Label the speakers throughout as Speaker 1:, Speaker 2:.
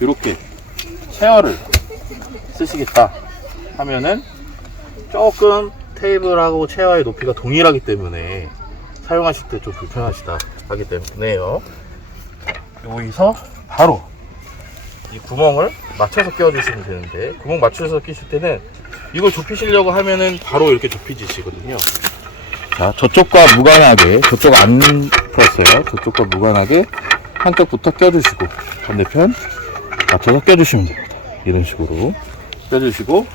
Speaker 1: 이렇게 체어를 쓰시겠다 하면은 조금 테이블하고 체어의 높이가 동일하기 때문에 사용하실 때 좀 불편하시다 하기 때문에요. 여기서 바로 이 구멍을 맞춰서 끼워주시면 되는데 구멍 맞춰서 끼실 때는 이걸 좁히시려고 하면은 바로 이렇게 좁혀지시거든요. 자, 저쪽과 무관하게, 저쪽 안 풀었어요. 저쪽과 무관하게 한쪽부터 껴주시고, 반대편 맞춰서 껴주시면 됩니다. 이런 식으로 껴주시고,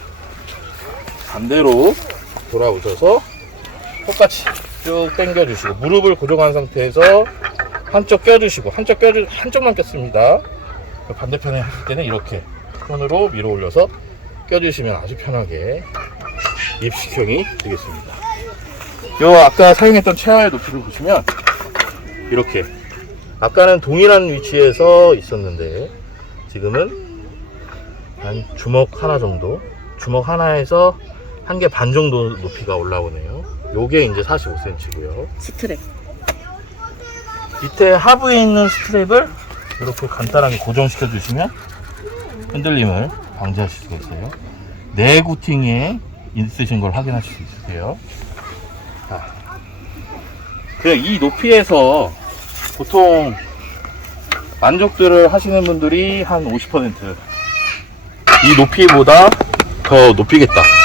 Speaker 1: 반대로 돌아오셔서 똑같이 쭉 당겨주시고, 무릎을 고정한 상태에서 한쪽 껴주시고, 한쪽 껴주, 한쪽만 꼈습니다. 반대편에 하실 때는 이렇게 손으로 밀어 올려서 껴주시면 아주 편하게 입식형이 되겠습니다. 요 아까 사용했던 체어의 높이를 보시면 이렇게 아까는 동일한 위치에서 있었는데 지금은 한 주먹 하나 정도? 주먹 하나에서 한 개 반 정도 높이가 올라오네요. 요게 이제 45cm고요.
Speaker 2: 스트랩.
Speaker 1: 밑에 하부에 있는 스트랩을 이렇게 간단하게 고정시켜 주시면 흔들림을 방지하실 수가 있어요. 내 구팅에 있으신 걸 확인하실 수 있으세요. 자, 그이 높이에서 보통 만족들을 하시는 분들이 한 50%이 높이보다 더 높이겠다